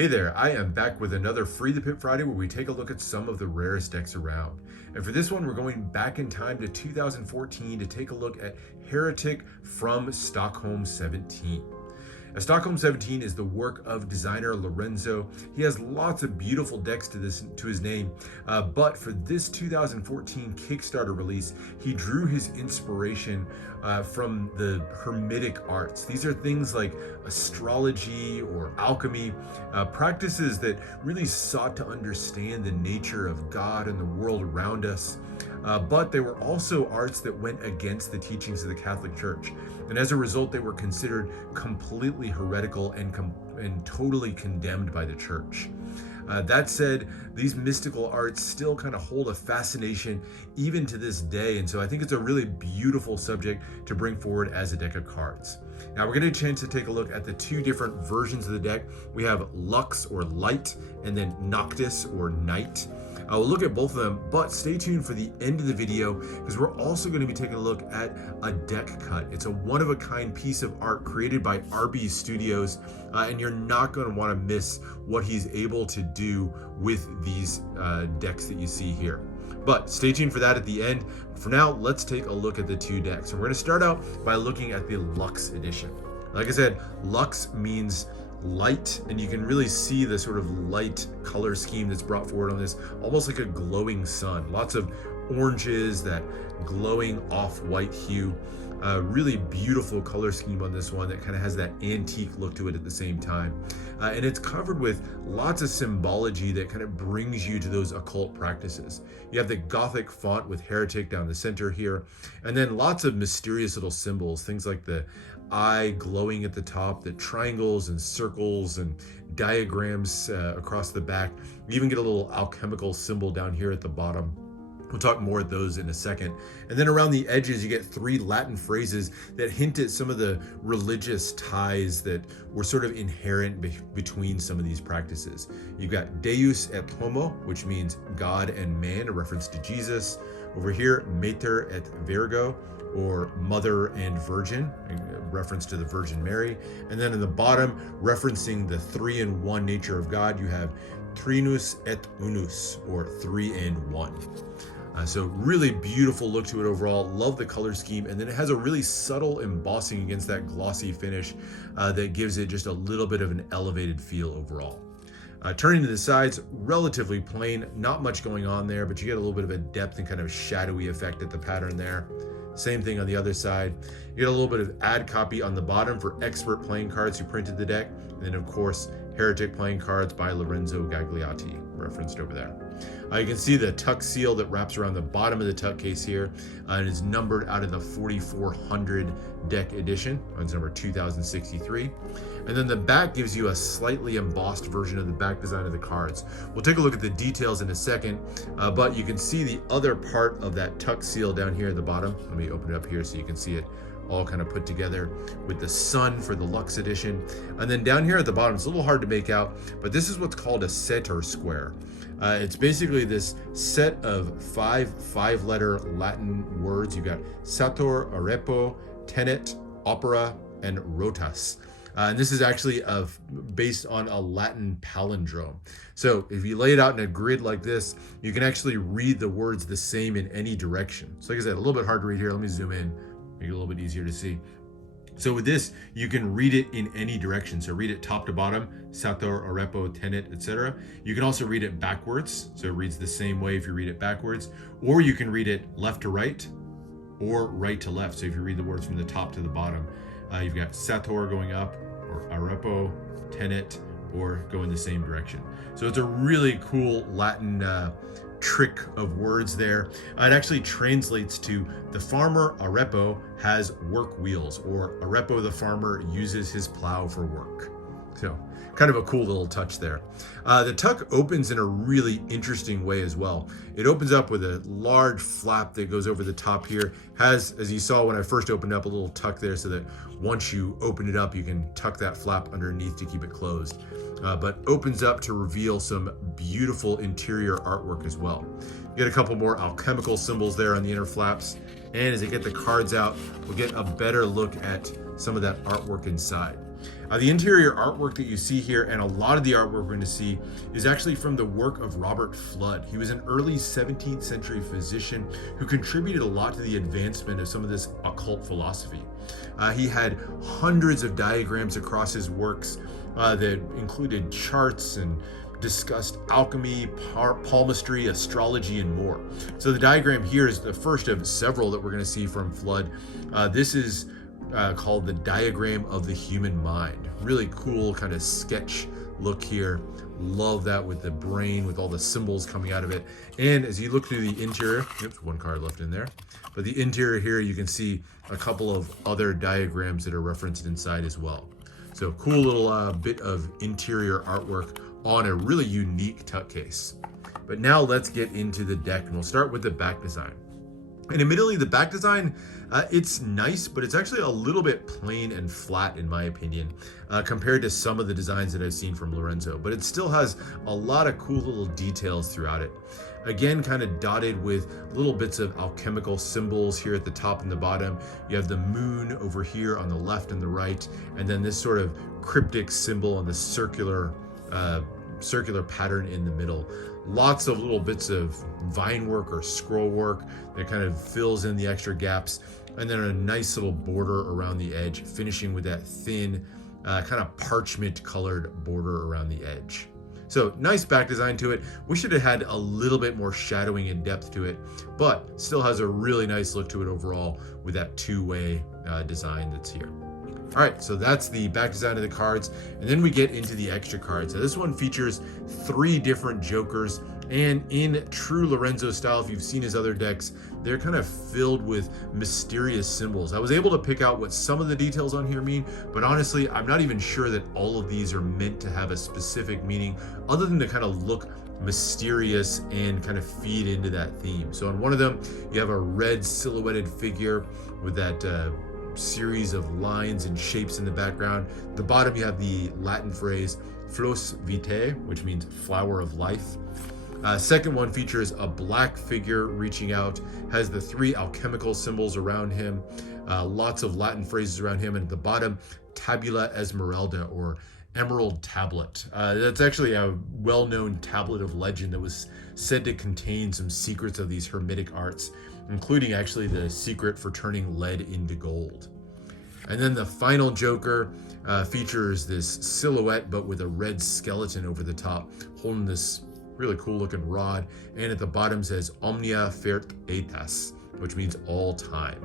Hey there, I am back with another Free the Pip Friday where we take a look at some of the rarest decks around. And for this one, we're going back in time to 2014 to take a look at Heretic from Stockholm17. Stockholm17 is the work of designer Lorenzo. He has lots of beautiful decks to his name, but for this 2014 Kickstarter release, he drew his inspiration from the Hermetic arts. These are things like astrology or alchemy, practices that really sought to understand the nature of God and the world around us. But they were also arts that went against the teachings of the Catholic Church. And as a result, they were considered completely heretical and totally condemned by the church. That said, these mystical arts still kind of hold a fascination even to this day. And so I think it's a really beautiful subject to bring forward as a deck of cards. Now we're going to get a chance to take a look at the two different versions of the deck. We have Lux or Light and then Noctis or Night. We'll look at both of them, but stay tuned for the end of the video because we're also going to be taking a look at a deck cut. It's a one-of-a-kind piece of art created by RB Studios, and you're not going to want to miss what he's able to do with these decks that you see here. But stay tuned for that at the end. For now, let's take a look at the two decks. And we're going to start out by looking at the Lux edition. Like I said, Lux means light, and you can really see the sort of light color scheme that's brought forward on this, almost like a glowing sun. Lots of oranges, that glowing off-white hue. Really beautiful color scheme on this one that kind of has that antique look to it at the same time. And it's covered with lots of symbology that kind of brings you to those occult practices. You have the Gothic font with Heretic down the center here, and then lots of mysterious little symbols, things like the eye glowing at the top, the triangles and circles and diagrams across the back. You even get a little alchemical symbol down here at the bottom. We'll talk more at those in a second. And then around the edges, you get three Latin phrases that hint at some of the religious ties that were sort of inherent between some of these practices. You've got Deus et Homo, which means God and man, a reference to Jesus. Over here, Mater et Virgo, or Mother and Virgin, a reference to the Virgin Mary. And then in the bottom, referencing the three-in-one nature of God, you have Trinus et Unus, or three and one. So really beautiful look to it overall. Love the color scheme, and then it has a really subtle embossing against that glossy finish that gives it just a little bit of an elevated feel overall. Turning to the sides, relatively plain, not much going on there, but you get a little bit of a depth and kind of shadowy effect at the pattern there. Same thing on the other side. You get a little bit of ad copy on the bottom for expert playing cards who printed the deck, and then of course Heretic playing cards by Lorenzo Gagliati, referenced over there. You can see the tuck seal that wraps around the bottom of the tuck case here, and is numbered out of the 4400 deck edition. It's number 2063. And then the back gives you a slightly embossed version of the back design of the cards. We'll take a look at the details in a second, but you can see the other part of that tuck seal down here at the bottom. Let me open it up here so you can see it all kind of put together with the sun for the Lux edition. And then down here at the bottom, it's a little hard to make out, but this is what's called a setter square. It's basically this set of five-letter Latin words. You've got sator, arepo, tenet, opera, and rotas. And this is actually based on a Latin palindrome. So if you lay it out in a grid like this, you can actually read the words the same in any direction. So like I said, a little bit hard to read here. Let me zoom in, make it a little bit easier to see. So with this, you can read it in any direction. So read it top to bottom, sator, arepo, tenet, etc. You can also read it backwards. So it reads the same way if you read it backwards. Or you can read it left to right or right to left. So if you read the words from the top to the bottom, you've got sator going up, or arepo, tenet, or go in the same direction. So it's a really cool Latin trick of words there. It actually translates to the farmer arepo has work wheels, or arepo the farmer uses his plow for work. So kind of a cool little touch there. The tuck opens in a really interesting way as well. It opens up with a large flap that goes over the top here. Has, as you saw when I first opened up, a little tuck there so that once you open it up, you can tuck that flap underneath to keep it closed. But opens up to reveal some beautiful interior artwork as well. You get a couple more alchemical symbols there on the inner flaps. And as I get the cards out, we'll get a better look at some of that artwork inside. The interior artwork that you see here, and a lot of the artwork we're going to see, is actually from the work of Robert Fludd. He was an early 17th century physician who contributed a lot to the advancement of some of this occult philosophy. He had hundreds of diagrams across his works that included charts and discussed alchemy, palmistry, astrology, and more. So the diagram here is the first of several that we're going to see from Fludd. This is called the Diagram of the Human Mind. Really cool kind of sketch look here. Love that with the brain, with all the symbols coming out of it. And as you look through the interior, oops, one card left in there. But the interior here, you can see a couple of other diagrams that are referenced inside as well. So cool little bit of interior artwork on a really unique tuck case. But now let's get into the deck, and we'll start with the back design. And admittedly, the back design, it's nice, but it's actually a little bit plain and flat in my opinion, compared to some of the designs that I've seen from Lorenzo. But it still has a lot of cool little details throughout it. Again, kind of dotted with little bits of alchemical symbols here at the top and the bottom. You have the moon over here on the left and the right, and then this sort of cryptic symbol on the circular pattern in the middle. Lots of little bits of vine work or scroll work that kind of fills in the extra gaps, and then a nice little border around the edge, finishing with that thin kind of parchment colored border around the edge. So nice back design to it. Wish it had a little bit more shadowing and depth to it, but still has a really nice look to it overall with that two-way design that's here. All right, so that's the back design of the cards, and then we get into the extra cards. So this one features 3 different jokers, and in true Lorenzo style, if you've seen his other decks, they're kind of filled with mysterious symbols. I was able to pick out what some of the details on here mean, but honestly, I'm not even sure that all of these are meant to have a specific meaning other than to kind of look mysterious and kind of feed into that theme. So on one of them, you have a red silhouetted figure with that series of lines and shapes in the background. At the bottom, you have the Latin phrase Flos Vitae, which means flower of life. Second one features a black figure reaching out, has the 3 alchemical symbols around him, lots of Latin phrases around him, and at the bottom, Tabula Esmeralda, or emerald tablet. That's actually a well-known tablet of legend that was said to contain some secrets of these hermetic arts, including actually the secret for turning lead into gold. And then the final joker features this silhouette, but with a red skeleton over the top, holding this really cool looking rod, and at the bottom says Omnia Fert Aetas, which means all time.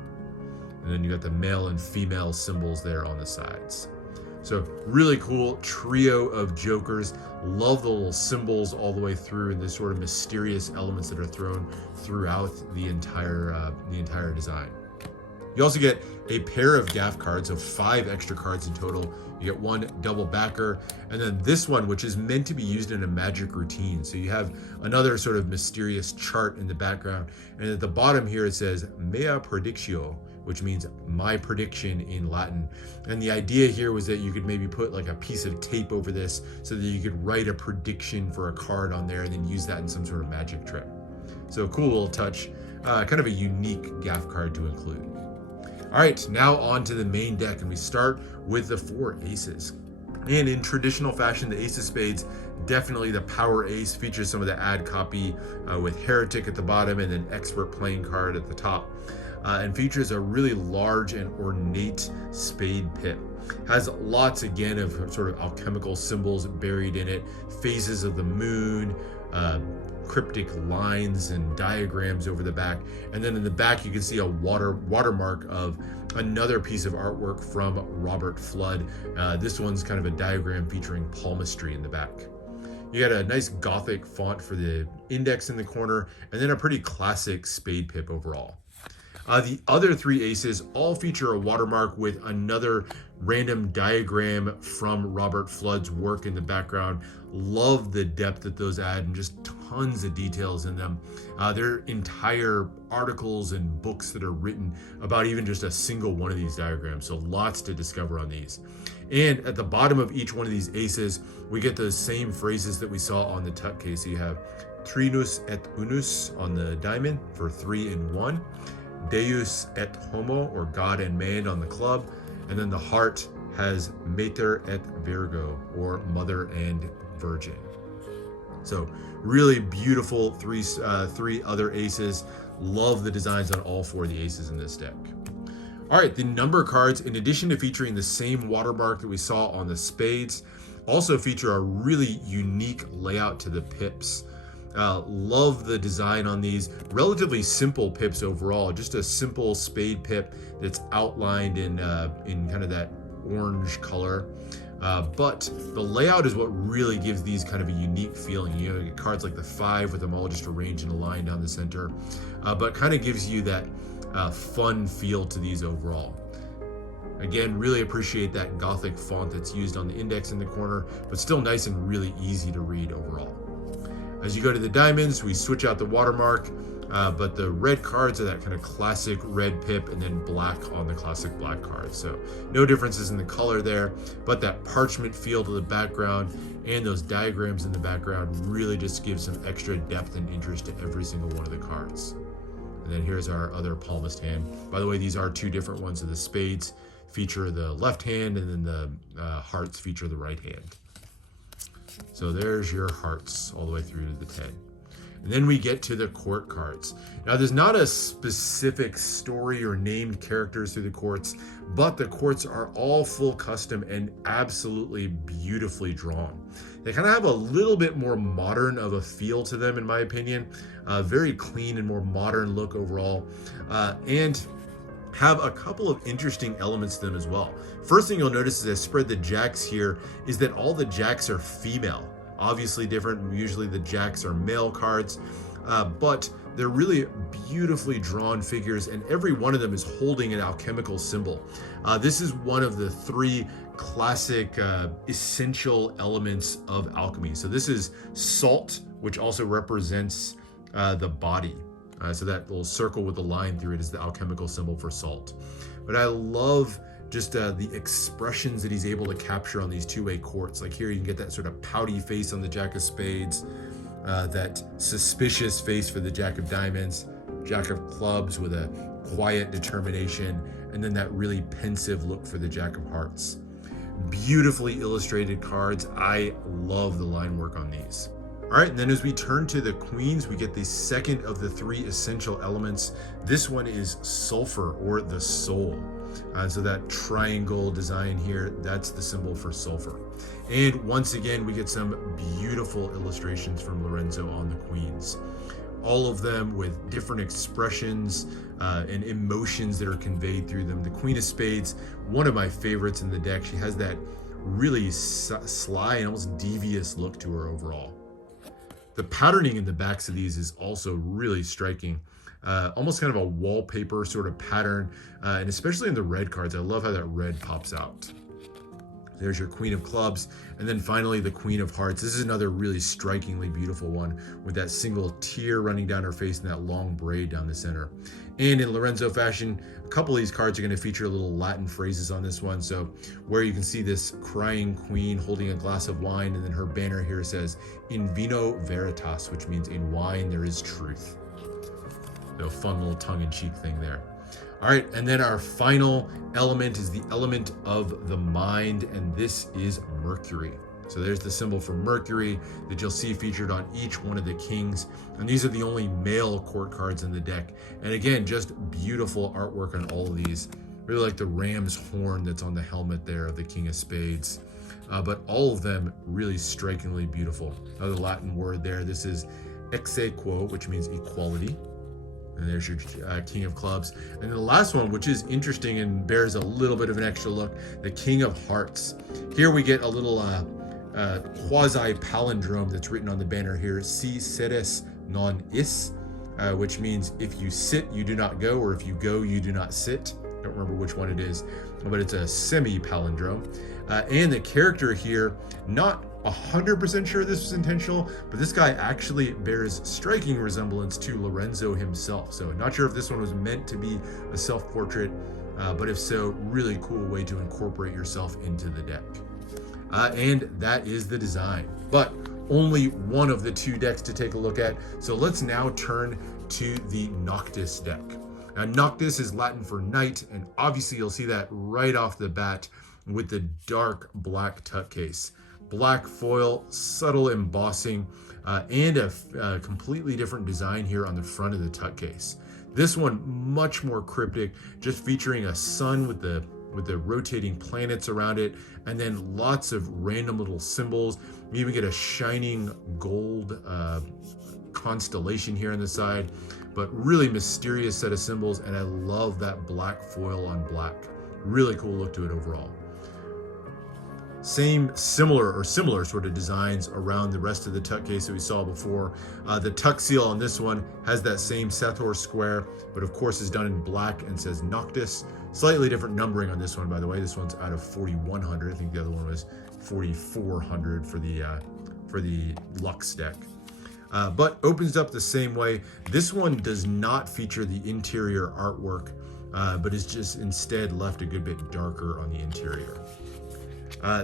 And then you got the male and female symbols there on the sides. So really cool trio of jokers. Love the little symbols all the way through, and the sort of mysterious elements that are thrown throughout the entire design. You also get a pair of gaff cards, so 5 extra cards in total. You get 1 double backer, and then this one, which is meant to be used in a magic routine. So you have another sort of mysterious chart in the background, and at the bottom here it says Mea Predictio, which means my prediction in Latin. And the idea here was that you could maybe put like a piece of tape over this so that you could write a prediction for a card on there and then use that in some sort of magic trick. So cool little touch, kind of a unique gaff card to include. All right, now on to the main deck, and we start with the 4 aces. And in traditional fashion, the ace of spades, definitely the power ace, features some of the ad copy with Heretic at the bottom and then expert playing card at the top. And features a really large and ornate spade pip. Has lots again of sort of alchemical symbols buried in it, phases of the moon, cryptic lines and diagrams over the back. And then in the back, you can see a watermark of another piece of artwork from Robert Fludd. This one's kind of a diagram featuring palmistry in the back. You got a nice Gothic font for the index in the corner, and then a pretty classic spade pip overall. The other 3 aces all feature a watermark with another random diagram from Robert Fludd's work in the background. Love the depth that those add and just tons of details in them. There are entire articles and books that are written about even just a single one of these diagrams, so lots to discover on these. And at the bottom of each one of these aces, we get those same phrases that we saw on the tuck case. So you have Trinus et Unus on the diamond for 3 and 1. Deus et Homo, or God and Man, on the club, and then the heart, has Mater et Virgo, or Mother and Virgin. So really beautiful three other aces. Love the designs on all 4 of the aces in this deck. All right, the number cards, in addition to featuring the same watermark that we saw on the Spades, also feature a really unique layout to the pips. Love the design on these. Relatively simple pips overall, just a simple spade pip that's outlined in kind of that orange color. But the layout is what really gives these kind of a unique feeling. You get cards like the 5 with them all just arranged in a line down the center, but kind of gives you that fun feel to these overall. Again, really appreciate that Gothic font that's used on the index in the corner, but still nice and really easy to read overall. As you go to the diamonds, we switch out the watermark, but the red cards are that kind of classic red pip, and then black on the classic black cards. So no differences in the color there, but that parchment feel to the background and those diagrams in the background really just gives some extra depth and interest to every single one of the cards. And then here's our other palmist hand. By the way, these are 2 different ones. So the Spades feature the left hand, and then the hearts feature the right hand. So there's your hearts all the way through to the 10. And then we get to the court cards. Now, there's not a specific story or named characters through the courts, but the courts are all full custom and absolutely beautifully drawn. They kind of have a little bit more modern of a feel to them, in my opinion. Very clean and more modern look overall. And have a couple of interesting elements to them as well. First thing you'll notice as I spread the jacks here is that all the jacks are female. Obviously different. Usually the jacks are male cards, but they're really beautifully drawn figures, and every one of them is holding an alchemical symbol. This is one of the 3 classic essential elements of alchemy. So this is salt, which also represents the body. So that little circle with the line through it is the alchemical symbol for salt. But I love just the expressions that he's able to capture on these 2-way courts. Like here you can get that sort of pouty face on the Jack of Spades, that suspicious face for the Jack of Diamonds, Jack of Clubs with a quiet determination, and then that really pensive look for the Jack of Hearts. Beautifully illustrated cards. I love the line work on these. All right, and then as we turn to the queens, we get the second of the 3 essential elements. This one is sulfur, or the soul. So that triangle design here, that's the symbol for sulfur. And once again, we get some beautiful illustrations from Lorenzo on the queens. All of them with different expressions and emotions that are conveyed through them. The Queen of Spades, one of my favorites in the deck. She has that really sly and almost devious look to her overall. The patterning in the backs of these is also really striking. Almost kind of a wallpaper sort of pattern, and especially in the red cards. I love how that red pops out. There's your Queen of Clubs, and then finally the Queen of Hearts. This is another really strikingly beautiful one with that single tear running down her face and that long braid down the center. And in Lorenzo fashion, a couple of these cards are going to feature little Latin phrases on this one. So where you can see this crying queen holding a glass of wine, and then her banner here says, "In vino veritas," which means in wine there is truth. So fun little tongue-in-cheek thing there. All right, and then our final element is the element of the mind, and this is Mercury. So there's the symbol for Mercury that you'll see featured on each one of the kings. And these are the only male court cards in the deck. And again, just beautiful artwork on all of these. Really like the ram's horn that's on the helmet there of the King of Spades. But all of them really strikingly beautiful. Another Latin word there. This is ex aequo, which means equality. And there's your King of Clubs. And then the last one, which is interesting and bears a little bit of an extra look, the King of Hearts. Here we get a little quasi-palindrome that's written on the banner here, si sedes non is, which means if you sit, you do not go, or if you go, you do not sit. Don't remember which one it is, but it's a semi-palindrome. And the character here, not 100% sure this was intentional, but this guy actually bears striking resemblance to Lorenzo himself. So not sure if this one was meant to be a self-portrait, but if so, really cool way to incorporate yourself into the deck. And that is the design, but only one of the 2 decks to take a look at. So let's now turn to the Noctis deck. Now, Noctis is Latin for night, and obviously you'll see that right off the bat with the dark black tuck case. Black foil, subtle embossing, and a completely different design here on the front of the tuck case. This one much more cryptic, just featuring a sun with the rotating planets around it, and then lots of random little symbols. You even get a shining gold constellation here on the side, but really mysterious set of symbols, and I love that black foil on black. Really cool look to it overall. Similar sort of designs around the rest of the tuck case that we saw before. The tuck seal on this one has that same Sator square, but of course is done in black and says Noctis. Slightly different numbering on this one, by the way. This one's out of 4100. I think the other one was 4400 for the Lux deck. But opens up the same way. This one does not feature the interior artwork, but is just instead left a good bit darker on the interior.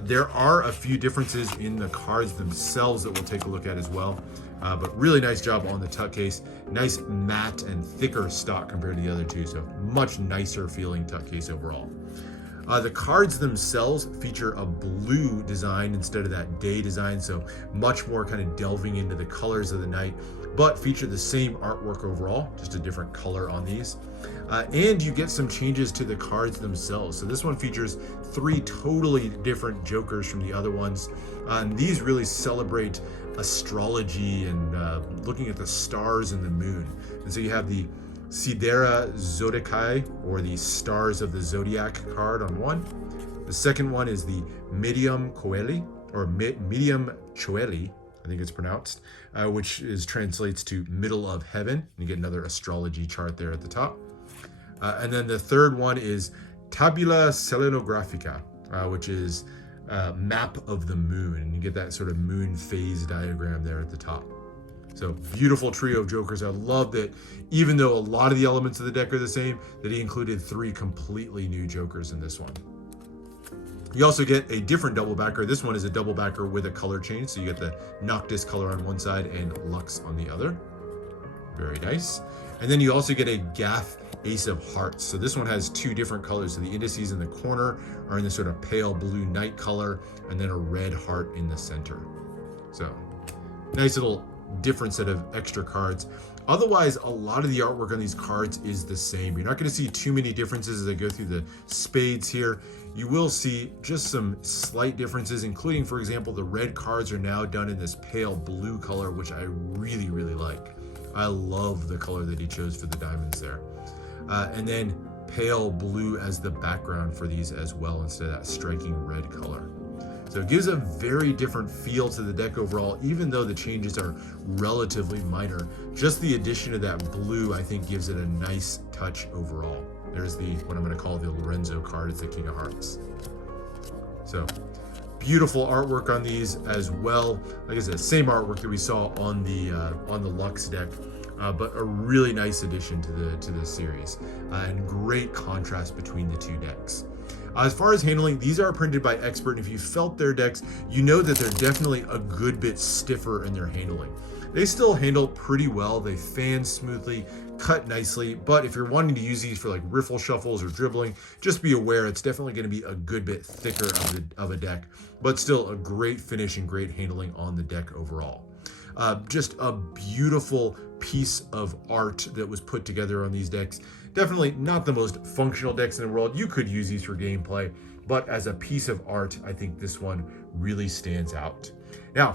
There are a few differences in the cards themselves that we'll take a look at as well, but really nice job on the tuck case. Nice matte and thicker stock compared to the other two, so much nicer feeling tuck case overall. The cards themselves feature a blue design instead of that day design, so much more kind of delving into the colors of the night, but feature the same artwork overall, just a different color on these. And you get some changes to the cards themselves. So this one features 3 totally different jokers from the other ones. And these really celebrate astrology and looking at the stars and the moon. And so you have the Sidera Zodiaci, or the Stars of the Zodiac card on one. The second one is the Medium Coeli, or Medium Coeli, I think it's pronounced, which translates to middle of heaven. You get another astrology chart there at the top. And then the third one is Tabula Selenographica, which is map of the moon. And you get that sort of moon phase diagram there at the top. So beautiful trio of jokers. I love that even though a lot of the elements of the deck are the same, that he included 3 completely new jokers in this one. You also get a different double backer. This one is a double backer with a color change. So you get the Noctis color on one side and Lux on the other. Very nice. And then you also get a Gaff Ace of Hearts. So this one has 2 different colors. So the indices in the corner are in this sort of pale blue night color, and then a red heart in the center. So nice little different set of extra cards. Otherwise, a lot of the artwork on these cards is the same. You're not going to see too many differences as I go through the spades here. You will see just some slight differences, including, for example, the red cards are now done in this pale blue color, which I really, really like. I love the color that he chose for the diamonds there. And then pale blue as the background for these as well, instead of that striking red color. So it gives a very different feel to the deck overall, even though the changes are relatively minor. Just the addition of that blue, I think, gives it a nice touch overall. There's what I'm going to call the Lorenzo card. It's the King of Hearts. So beautiful artwork on these as well. Like I said, same artwork that we saw on the Lux deck, but a really nice addition to the series, and great contrast between the 2 decks. As far as handling, these are printed by Expert, and if you felt their decks, you know that they're definitely a good bit stiffer in their handling. They still handle pretty well. They fan smoothly, cut nicely, but if you're wanting to use these for like riffle shuffles or dribbling, just be aware it's definitely going to be a good bit thicker of a deck, but still a great finish and great handling on the deck overall. Just a beautiful piece of art that was put together on these decks. Definitely not the most functional decks in the world. You could use these for gameplay, but as a piece of art, I think this one really stands out. Now,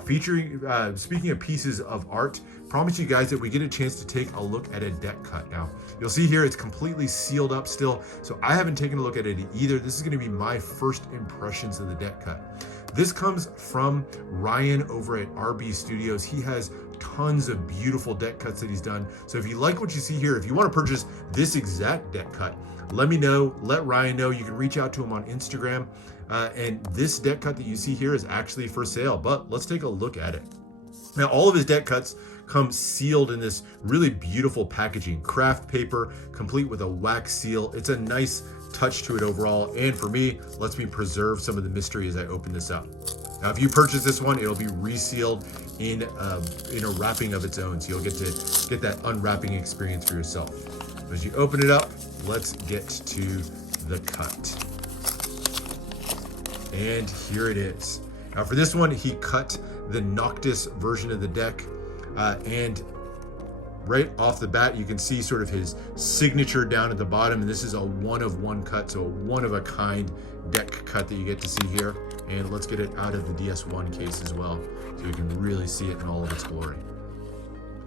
speaking of pieces of art, promise you guys that we get a chance to take a look at a deck cut. Now, you'll see here it's completely sealed up still, so I haven't taken a look at it either. This is going to be my first impressions of the deck cut. This comes from Ryan over at RB Studios. He has tons of beautiful deck cuts that he's done. So if you like what you see here, if you want to purchase this exact deck cut, let me know, let Ryan know. You can reach out to him on Instagram. And this deck cut that you see here is actually for sale, but let's take a look at it. Now, all of his deck cuts come sealed in this really beautiful packaging, craft paper, complete with a wax seal. It's a nice touch to it overall, and for me, lets me preserve some of the mystery as I open this up. Now, if you purchase this one, it'll be resealed in a wrapping of its own, so you'll get to get that unwrapping experience for yourself. As you open it up, let's get to the cut. And here it is. Now for this one, he cut the Noctis version of the deck, and right off the bat, you can see sort of his signature down at the bottom, and this is a one-of-one cut, so a one-of-a-kind deck cut that you get to see here. And let's get it out of the DS1 case as well, so you can really see it in all of its glory.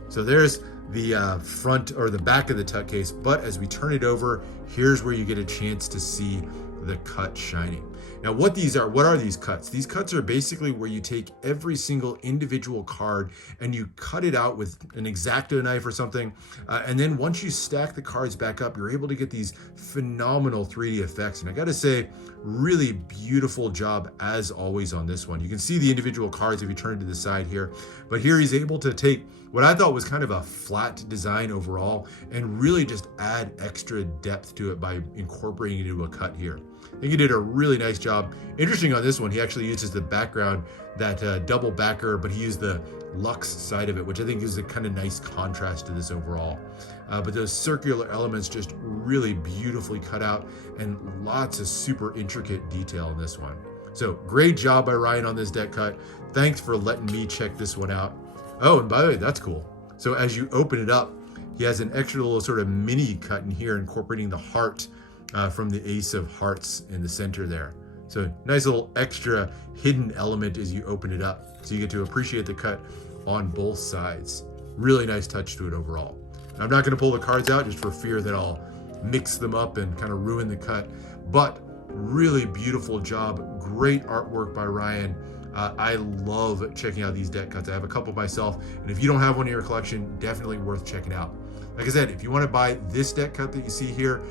So there's the front or the back of the tuck case, but as we turn it over, here's where you get a chance to see the cut shining. Now what are these cuts? These cuts are basically where you take every single individual card and you cut it out with an X-Acto knife or something, and then once you stack the cards back up, you're able to get these phenomenal 3D effects. And I gotta say, really beautiful job as always on this one. You can see the individual cards if you turn to the side here, but here he's able to take what I thought was kind of a flat design overall and really just add extra depth to it by incorporating it into a cut here. I think he did a really nice job. Interesting on this one, he actually uses the background, that double backer, but he used the Lux side of it, which I think is a kind of nice contrast to this overall. But those circular elements just really beautifully cut out, and lots of super intricate detail in this one. So great job by Ryan on this deck cut. Thanks for letting me check this one out. Oh, and by the way, that's cool. So as you open it up, he has an extra little sort of mini cut in here incorporating the heart from the Ace of Hearts in the center there. So nice little extra hidden element as you open it up. So you get to appreciate the cut on both sides. Really nice touch to it overall. Now, I'm not gonna pull the cards out just for fear that I'll mix them up and kind of ruin the cut, but really beautiful job. Great artwork by Ryan. I love checking out these deck cuts. I have a couple myself, and if you don't have one in your collection, definitely worth checking out. Like I said, if you want to buy this deck cut that you see here,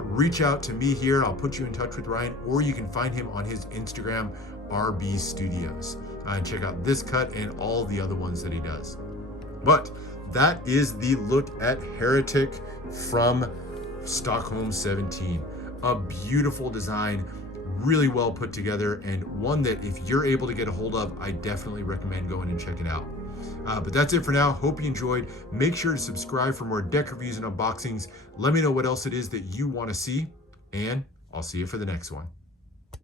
reach out to me here. I'll put you in touch with Ryan, or you can find him on his Instagram, RB Studios, and check out this cut and all the other ones that he does. But that is the look at Heretic from Stockholm17. A beautiful design, really well put together, and one that if you're able to get a hold of, I definitely recommend going and checking it out. But that's it for now. Hope you enjoyed. Make sure to subscribe for more deck reviews and unboxings. Let me know what else it is that you want to see, and I'll see you for the next one.